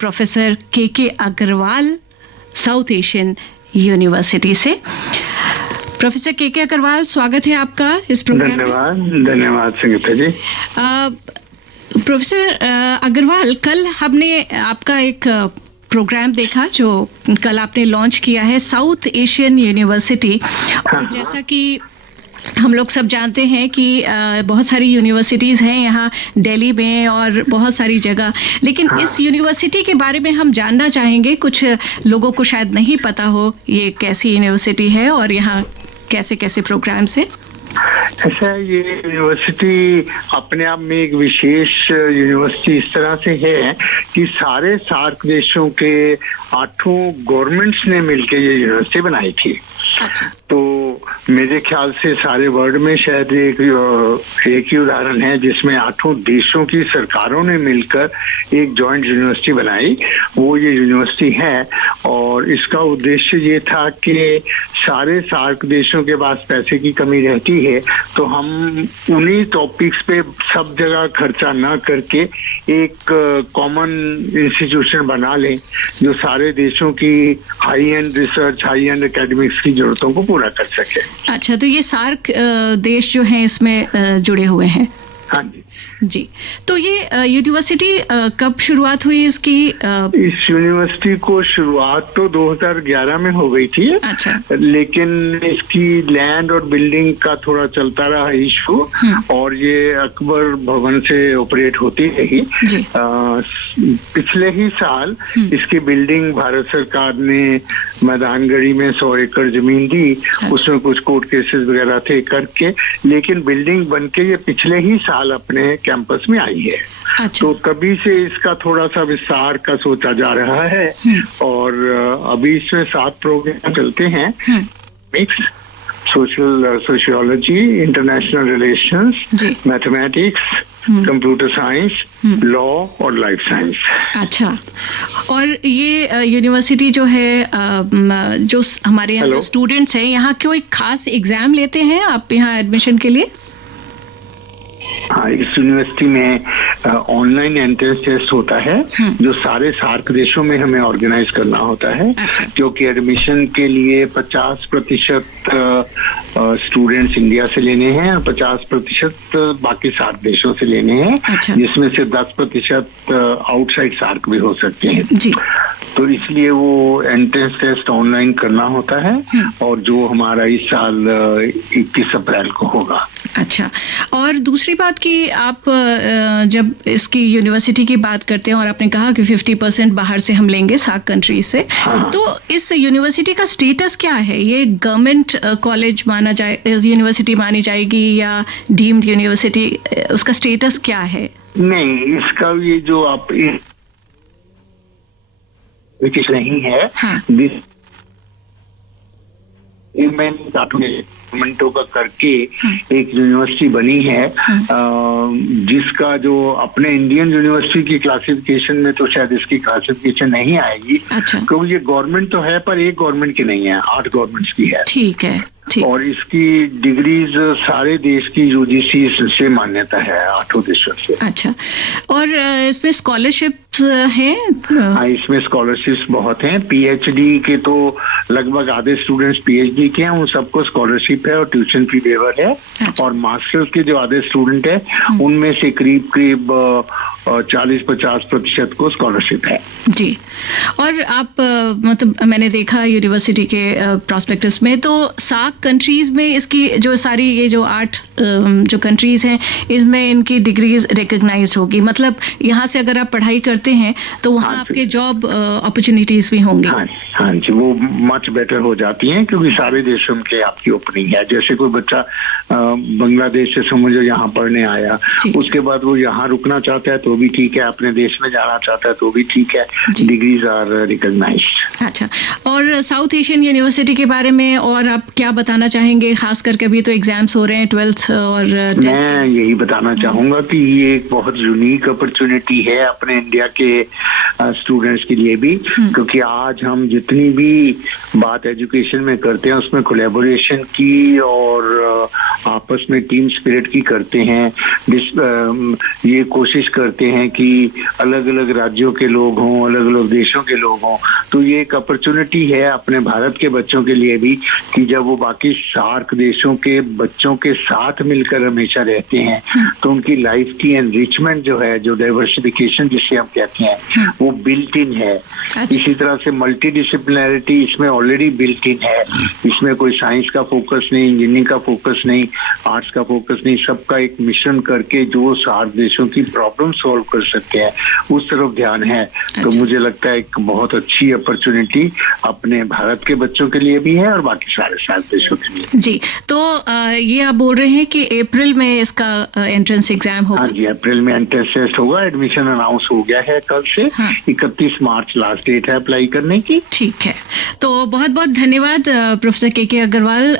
Professor के Agarwal, south Asian university से। Professor के अग्रवाल, स्वागत है आपका इस प्रोग्राम में। धन्यवाद संगीता जी। प्रोफेसर अग्रवाल, कल हमने आपका एक प्रोग्राम देखा जो कल आपने लॉन्च किया है, साउथ एशियन यूनिवर्सिटी। और जैसा कि हम लोग सब जानते हैं कि बहुत सारी यूनिवर्सिटीज़ हैं यहाँ दिल्ली में और बहुत सारी जगह, लेकिन इस यूनिवर्सिटी के बारे में हम जानना चाहेंगे। कुछ लोगों को शायद नहीं पता हो ये कैसी यूनिवर्सिटी है और यहाँ कैसे कैसे प्रोग्राम्स हैं। ऐसा ये यूनिवर्सिटी अपने आप में एक विशेष यूनिवर्सिटी इस तरह से है कि सारे सार्क देशों के 8 गवर्नमेंट्स ने मिलकर ये यूनिवर्सिटी बनाई थी। अच्छा। तो मेरे ख्याल से सारे वर्ल्ड में शायद एक ही उदाहरण है जिसमें 8 देशों की सरकारों ने मिलकर एक जॉइंट यूनिवर्सिटी बनाई, वो ये यूनिवर्सिटी है। और इसका उद्देश्य ये था कि सारे सार्क देशों के पास पैसे की कमी रहती है, तो हम उन्हीं टॉपिक्स पे सब जगह खर्चा ना करके एक कॉमन इंस्टीट्यूशन बना लें जो सारे देशों की high and research, high and academics की जरूरतों को पूरा कर सके। अच्छा, तो ये सार्क देश जो हैं इसमें जुड़े हुए हैं। हाँ जी जी। तो ये यूनिवर्सिटी कब शुरुआत हुई इसकी? इस यूनिवर्सिटी को शुरुआत तो 2011 में हो गई थी। अच्छा। लेकिन इसकी लैंड और बिल्डिंग का थोड़ा चलता रहा इशू, और ये अकबर भवन से ऑपरेट होती रही। पिछले ही साल इसकी बिल्डिंग भारत सरकार ने मैदानगढ़ी में 100 एकड़ जमीन दी। अच्छा। उसमें कुछ कोर्ट केसेस वगैरह थे करके, लेकिन बिल्डिंग बनके ये पिछले ही साल अपने कैंपस में आई है। अच्छा। तो तभी से इसका थोड़ा सा विस्तार का सोचा जा रहा है। और अभी इसमें 7 प्रोग्राम चलते हैं। Mix, sociology, international relations, mathematics, computer science, law और लाइफ साइंस। अच्छा। और ये यूनिवर्सिटी जो है, जो हमारे यहाँ स्टूडेंट्स हैं, यहाँ कोई खास एग्जाम लेते हैं आप यहाँ एडमिशन के लिए? हाँ, इस यूनिवर्सिटी में ऑनलाइन एंट्रेंस टेस्ट होता है जो सारे सार्क देशों में हमें ऑर्गेनाइज करना होता है। अच्छा। क्योंकि एडमिशन के लिए 50% स्टूडेंट्स इंडिया से लेने हैं और 50% बाकी सार्क देशों से लेने हैं। अच्छा। जिसमें से 10% आउटसाइड सार्क भी हो सकते हैं। जी। तो इसलिए वो एंट्रेंस टेस्ट ऑनलाइन करना होता है, और जो हमारा इस साल 21 अप्रैल को होगा। अच्छा। और दूसरी बात कि आप जब इसकी यूनिवर्सिटी की बात करते हैं और आपने कहा कि 50% बाहर से हम लेंगे सार्क कंट्री से, तो इस यूनिवर्सिटी का स्टेटस क्या है? ये गवर्नमेंट कॉलेज माना जाए, यूनिवर्सिटी मानी जाएगी या डीम्ड यूनिवर्सिटी? उसका स्टेटस क्या है? नहीं, इसका ये जो आप नहीं है। हाँ। गवर्नमेंटों का करके एक यूनिवर्सिटी बनी है, जिसका जो अपने इंडियन यूनिवर्सिटी की क्लासिफिकेशन में तो शायद इसकी क्लासिफिकेशन नहीं आएगी। अच्छा। क्योंकि ये गवर्नमेंट तो है पर एक गवर्नमेंट की नहीं है, 8 गवर्नमेंट्स की है। ठीक है। और इसकी डिग्रीज सारे देश की यूजीसी से मान्यता है, 8 देशों से। अच्छा। और इसमें स्कॉलरशिप्स हैं? हाँ, इसमें स्कॉलरशिप्स बहुत हैं। पीएचडी के तो लगभग आधे स्टूडेंट्स पीएचडी के हैं, उन सबको स्कॉलरशिप है और ट्यूशन फी वेवर है। अच्छा। और मास्टर्स के जो आधे स्टूडेंट है उनमें से करीब 40-50% को स्कॉलरशिप है। जी। और आप मतलब मैंने देखा यूनिवर्सिटी के प्रॉस्पेक्टस में, तो सार्क कंट्रीज में इसकी जो सारी ये जो 8 जो कंट्रीज हैं, इसमें इनकी डिग्रीज रिकॉग्नाइज होगी। मतलब यहाँ से अगर आप पढ़ाई करते हैं तो वहाँ आपके जॉब अपॉर्चुनिटीज भी होंगी। हाँ जी, वो मच बेटर हो जाती हैं क्योंकि सारे देशों के आपकी ओपनिंग है। जैसे कोई बच्चा बांग्लादेश से समझो यहाँ पढ़ने आया, उसके बाद वो यहाँ रुकना चाहता है तो भी ठीक है, अपने देश में जाना चाहता है तो भी ठीक है, डिग्रीज आर रिकॉग्नाइज्ड। अच्छा। और साउथ एशियन यूनिवर्सिटी के बारे में और आप क्या बताना चाहेंगे? खास करके अभी तो एग्जाम्स हो रहे हैं 12th और 10th। मैं यही बताना चाहूंगा कि ये एक बहुत यूनिक अपॉर्चुनिटी है अपने इंडिया के स्टूडेंट्स के लिए भी, क्योंकि आज हम जितनी भी बात एजुकेशन में करते हैं उसमें कोलैबोरेशन की और आपस में टीम स्पिरिट की करते हैं। ये कोशिश करते चाहते हैं कि अलग अलग राज्यों के लोग हों, अलग अलग देशों के लोग हों, तो ये एक अपॉर्चुनिटी है अपने भारत के बच्चों के लिए भी कि जब वो बाकी सार्क देशों के बच्चों के साथ मिलकर हमेशा रहते हैं तो उनकी लाइफ की एनरिचमेंट जो है, जो डाइवर्सिफिकेशन जिसे हम कहते हैं, वो बिल्ट इन है। इसी तरह से मल्टी डिसिप्लिनरिटी इसमें ऑलरेडी बिल्ट इन है। इसमें कोई साइंस का फोकस नहीं, इंजीनियरिंग का फोकस नहीं, आर्ट्स का फोकस नहीं, सबका एक मिश्रण करके जो सार्क देशों की प्रॉब्लम सॉल्व कर सकते हैं उस तरफ ध्यान है। तो मुझे लगता है एक बहुत अच्छी अपॉर्चुनिटी अपने भारत के बच्चों के लिए भी है और बाकी सारे सार्क देशों के लिए। जी, तो ये आप बोल रहे हैं कि अप्रैल में इसका एंट्रेंस एग्जाम होगा? हाँ जी, अप्रैल में एंट्रेंस टेस्ट होगा। एडमिशन अनाउंस हो गया है कल से। 31 मार्च लास्ट डेट है अप्लाई करने की। ठीक है, तो बहुत बहुत धन्यवाद प्रोफेसर के अग्रवाल।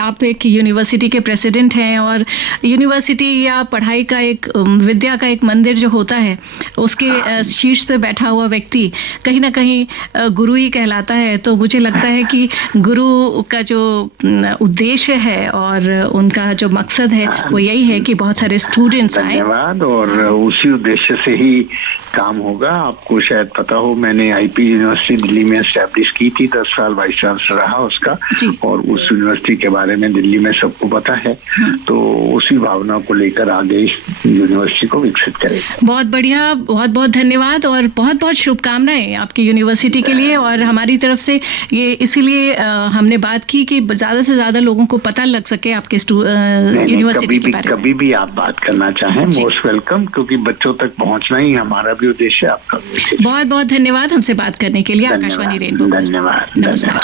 आप एक यूनिवर्सिटी के प्रेसिडेंट हैं और यूनिवर्सिटी या पढ़ाई का एक विद्या का एक मंदिर जो होता है उसके शीर्ष पे बैठा हुआ व्यक्ति कहीं ना कहीं गुरु ही कहलाता है। तो मुझे लगता है कि गुरु का जो उद्देश्य है और उनका जो मकसद है वो यही है कि बहुत सारे स्टूडेंट्स आए। धन्यवाद। और उसी उद्देश्य से ही काम होगा। आपको शायद पता हो, मैंने आईपी यूनिवर्सिटी दिल्ली में एस्टैब्लिश की थी, 10 साल वाइस चांसलर रहा उसका, और उस यूनिवर्सिटी के बारे में दिल्ली में सबको पता है। तो उसी भावना को लेकर आगे इस यूनिवर्सिटी को विकसित करेगा। बहुत बढ़िया, बहुत बहुत धन्यवाद और बहुत बहुत शुभकामनाएं आपकी यूनिवर्सिटी के लिए। और हमारी तरफ से ये इसीलिए हमने बात की कि ज्यादा से ज्यादा लोगों को पता लग सके आपके यूनिवर्सिटी के बारे में। कभी भी आप बात करना चाहें, मोस्ट वेलकम, क्योंकि बच्चों तक पहुंचना ही हमारा भी उद्देश्य है, आपका। बहुत बहुत धन्यवाद हमसे बात करने के लिए। आकाशवाणी रेनबो। धन्यवाद। नमस्कार।